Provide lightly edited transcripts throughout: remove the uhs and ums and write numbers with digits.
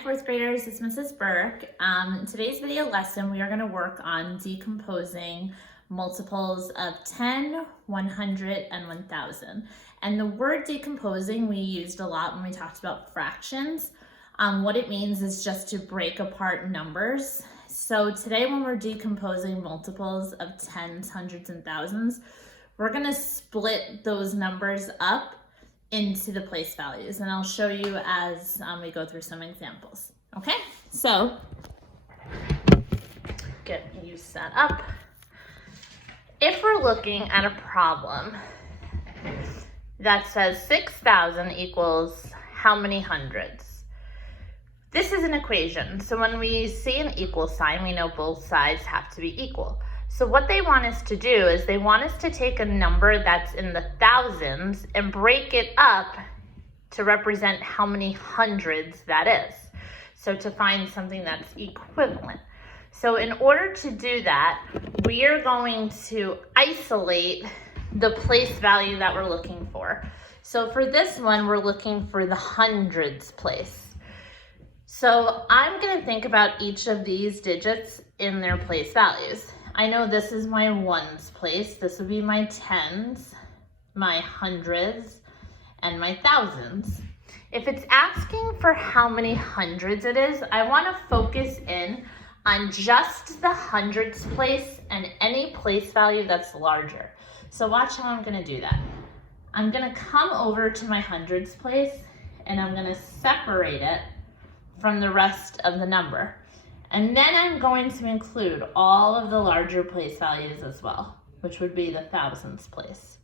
Hi fourth graders, it's Mrs. Burke. In today's video lesson, we are going to work on decomposing multiples of 10, 100, and 1000. And the word decomposing we used a lot when we talked about fractions. What it means is just to break apart numbers. So today when we're decomposing multiples of tens, hundreds, and thousands, we're going to split those numbers up into the place values, and I'll show you as we go through some examples. Okay, so get you set up. If we're looking at a problem that says 6,000 equals how many hundreds? This is an equation, so when we see an equal sign, we know both sides have to be equal. So what they want us to do is they want us to take a number that's in the thousands and break it up to represent how many hundreds that is. So to find something that's equivalent. So in order to do that, we are going to isolate the place value that we're looking for. So for this one, we're looking for the hundreds place. So I'm going to think about each of these digits in their place values. I know this is my ones place, this would be my tens, my hundreds, and my thousands. If it's asking for how many hundreds it is, I want to focus in on just the hundreds place and any place value that's larger. So watch how I'm going to do that. I'm going to come over to my hundreds place and I'm going to separate it from the rest of the number. And then I'm going to include all of the larger place values as well, which would be the thousands place.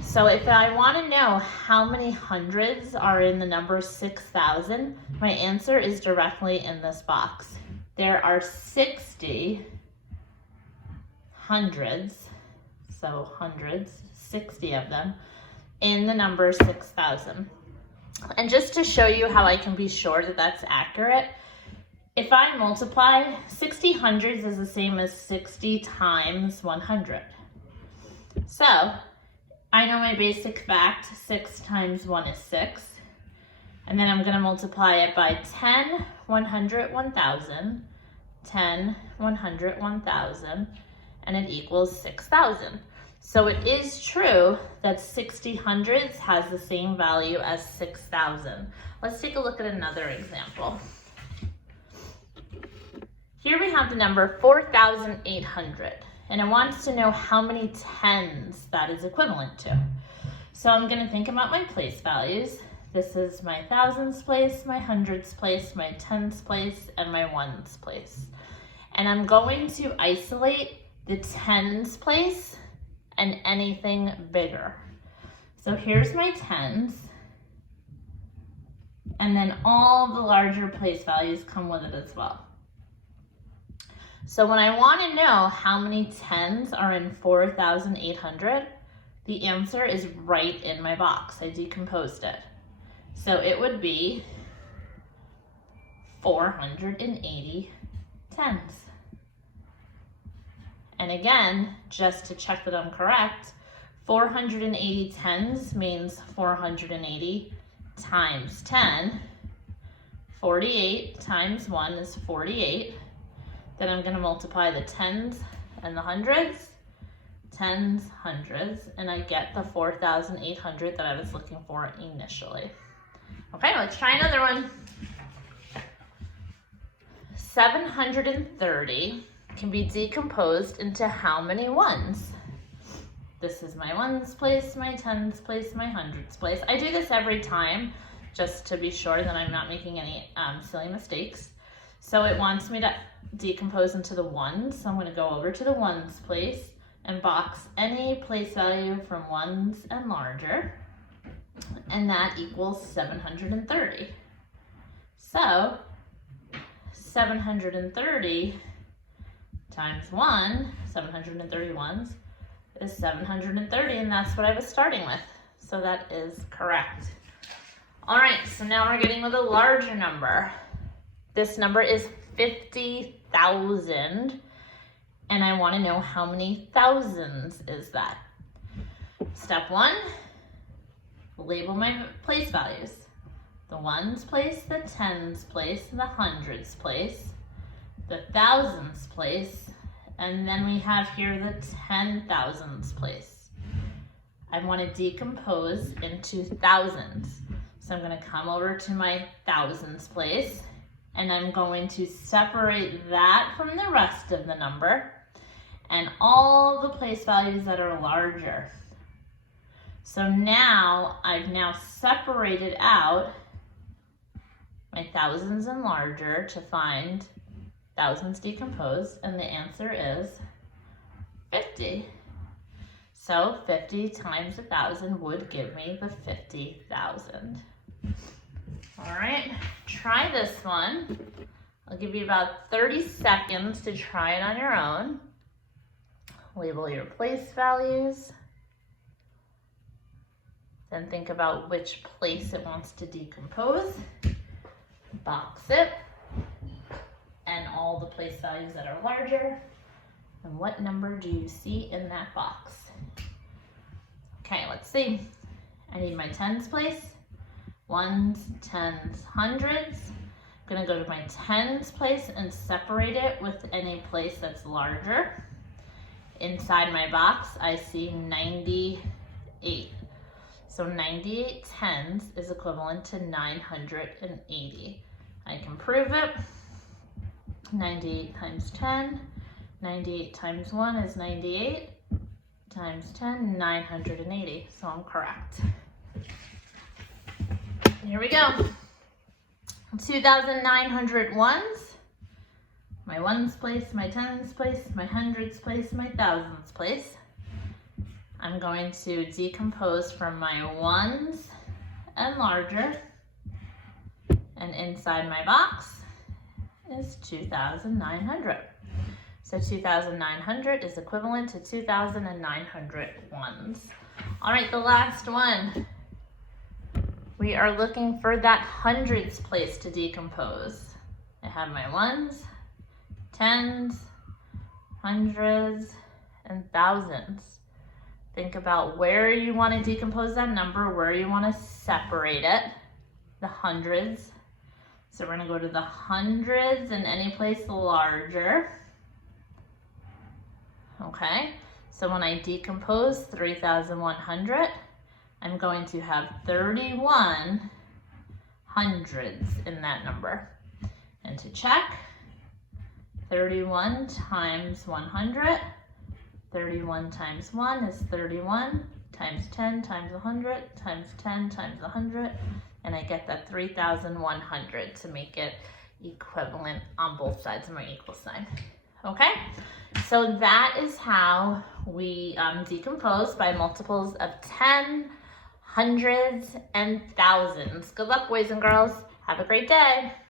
So if I want to know how many hundreds are in the number 6,000, my answer is directly in this box. There are 60 hundreds, so hundreds, 60 of them, in the number 6,000. And just to show you how I can be sure that that's accurate, if I multiply, 60 hundreds is the same as 60 times 100. So I know my basic fact, 6 times 1 is 6. And then I'm going to multiply it by 10, 100, 1,000, 10, 100, 1,000, and it equals 6,000. So it is true that 60 hundreds has the same value as 6,000. Let's take a look at another example. Here we have the number 4,800, and it wants to know how many tens that is equivalent to. So I'm going to think about my place values. This is my thousands place, my hundreds place, my tens place, and my ones place. And I'm going to isolate the tens place and anything bigger. So here's my tens, and then all the larger place values come with it as well. So when I want to know how many tens are in 4,800, the answer is right in my box. I decomposed it. So it would be 480 tens. And again, just to check that I'm correct, 480 tens means 480 times 10. 48 times 1 is 48. Then I'm going to multiply the tens and the hundreds, tens, hundreds, and I get the 4,800 that I was looking for initially. Okay, let's try another one. 730 can be decomposed into how many ones? This is my ones place, my tens place, my hundreds place. I do this every time just to be sure that I'm not making any silly mistakes. So it wants me to decompose into the ones. So I'm going to go over to the ones place and box any place value from ones and larger. And that equals 730. So 730 times 1, 730 ones, is 730, and that's what I was starting with. So that is correct. All right, so now we're getting with a larger number. This number is 50,000, and I want to know how many thousands is that. Step 1, label my place values. the ones place, the tens place, the hundreds place, the thousands place, and then we have here the 10,000s place. I want to decompose into thousands. So I'm going to come over to my thousands place, and I'm going to separate that from the rest of the number and all the place values that are larger. So now I've separated out my thousands and larger to find thousands decomposed, and the answer is 50. So 50 times 1,000 would give me the 50,000. All right, try this one. I'll give you about 30 seconds to try it on your own. Label your place values. Then think about which place it wants to decompose. Box it. And all the place values that are larger. And what number do you see in that box? Okay, let's see. I need my tens place. Ones, tens, hundreds. I'm gonna go to my tens place and separate it with any place that's larger. Inside my box, I see 98. So 98 tens is equivalent to 980. I can prove it. 98 times 10, 98 times 1 is 98, times 10, 980, so I'm correct. Here we go. 2,900 ones, my ones place, my tens place, my hundreds place, my thousands place. I'm going to decompose from my ones and larger, and inside my box is 2,900. So 2,900 is equivalent to 2,900 ones. All right, the last one. We are looking for that hundreds place to decompose. I have my ones, tens, hundreds, and thousands. Think about where you want to decompose that number, where you want to separate it. The hundreds. So we're going to go to the hundreds and any place larger. Okay, so when I decompose 3,100, I'm going to have 31 hundreds in that number. And to check, 31 times 100, 31 times 1 is 31, times 10 times 100, times 10 times 100, and I get that 3,100 to make it equivalent on both sides of my equal sign. Okay, so that is how we decompose by multiples of 10, hundreds, and thousands. Good luck, boys and girls. Have a great day.